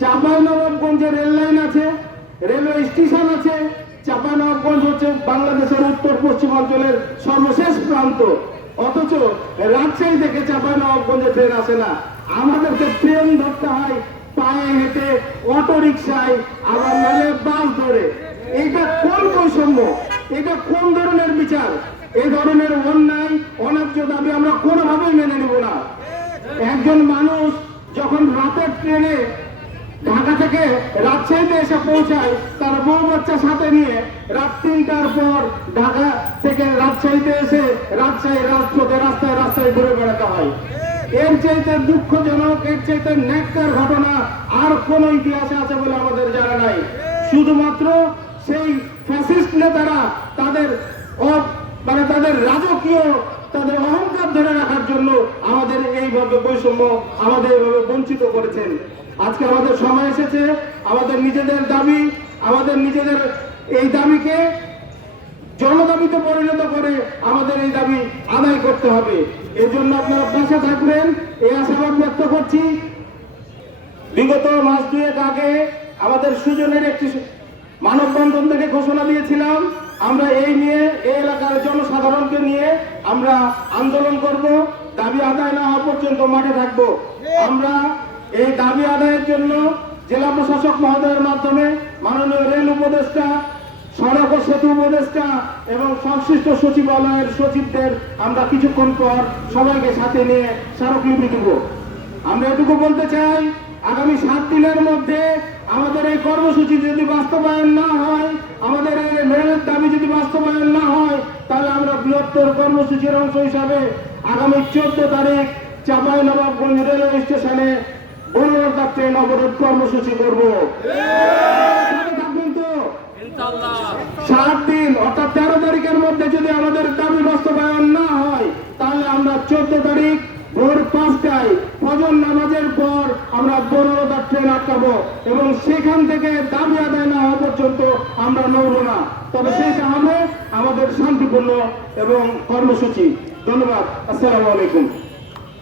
চাঁপাইনবাবগঞ্জে rail line আছে, railway station আছে। চাঁপাইনবাবগঞ্জ হচ্ছে বাংলাদেশের উত্তর পশ্চিম অঞ্চলের সর্বশেষ প্রান্ত। অথচ রাজশাহী থেকে চাঁপাইনবাবগঞ্জে ট্রেন আসে না। আমাদেরকে ট্রেন ধরতে হয় পায়ে হেঁটে অটো রিক্সায় আবার নাহলে বাস ধরে। এটা কোন বৈষম্য? এটা কোন ধরনের বিচার? এই ধরনের অন্যায় অন্যায্য দাবি আমরা কোনোভাবেই মেনে নেব না। একজন মানুষ যখন রাতের ট্রেনে ঢাকা থেকে রাজশাহীতে এসে পৌঁছায় তার বউ বাচ্চা সাথে নিয়ে রাত তিনটার পর ঢাকা থেকে রাজশাহীতে এসে রাজশাহী রাজপথে রাস্তায় রাস্তায় ঘুরে বেড়াতে হয়। এর চাইতে দুঃখজনক, এর চাইতে ন্যাক্কার ঘটনা আর কোন ইতিহাসে আছে বলে আমাদের জানা নাই। শুধুমাত্র সেই ফ্যাসিস্ট নেতারা তাদের মানে তাদের রাজকীয়, তাদের অহংকার ধরে রাখার জন্য আমাদের এইভাবে বৈষম্য আমাদের এইভাবে বঞ্চিত করেছেন। আজকে আমাদের সময় এসেছে, আমাদের নিজেদের দাবি, আমাদের নিজেদের এই দাবিকে জনদাবিতে পরিণত করে আমাদের এই দাবি আদায় করতে হবে। এই জন্য আপনারা পাশে থাকবেন, এই আশাবাদ ব্যক্ত করছি। বিগত মাস দুয়েক আগে আমাদের সুজনের একটি মানববন্ধন থেকে ঘোষণা দিয়েছিলাম, আমরা এই নিয়ে, এই এলাকার জনসাধারণকে নিয়ে আমরা আন্দোলন করব, দাবি আদায় না হওয়া পর্যন্ত মাঠে থাকব। আমরা এই দাবি আদায়ের জন্য জেলা প্রশাসক মহোদয়ের মাধ্যমে মাননীয় রেল উপদেষ্টা, সড়ক ও সেতু উপদেষ্টা এবং সংশ্লিষ্ট সচিবালয়ের সচিবদের আমরা কিছুক্ষণ পর সবাইকে সাথে নিয়ে স্মারকলিপি দেব। আমরা এটুকু বলতে চাই, আগামী সাত দিনের মধ্যে আমাদের এই কর্মসূচি যদি বাস্তবায়ন না হয়, আমাদের এই রেলের দাবি যদি বাস্তবায়ন না হয়, তাহলে আমরা বৃহত্তর কর্মসূচির অংশ হিসাবে আগামী চোদ্দ তারিখ চাপাই নবাবগঞ্জ রেলওয়ে স্টেশনে ট্রেন অবরোধ কর্মসূচি করব। সাত দিন, অর্থাৎ তেরো তারিখের মধ্যে যদি আমাদের দাবি বাস্তবায়ন না হয়, তাহলে আমরা চোদ্দ তারিখ ভোর পাঁচটায় ফজর নামাজের পর আমরা বনলতা ট্রেন আটকাবো এবং সেখান থেকে দাবি আদায় না হওয়া পর্যন্ত আমরা নড়ব না। তবে সেইটা হবে আমাদের শান্তিপূর্ণ এবং কর্মসূচি। ধন্যবাদ। আসসালামু আলাইকুম।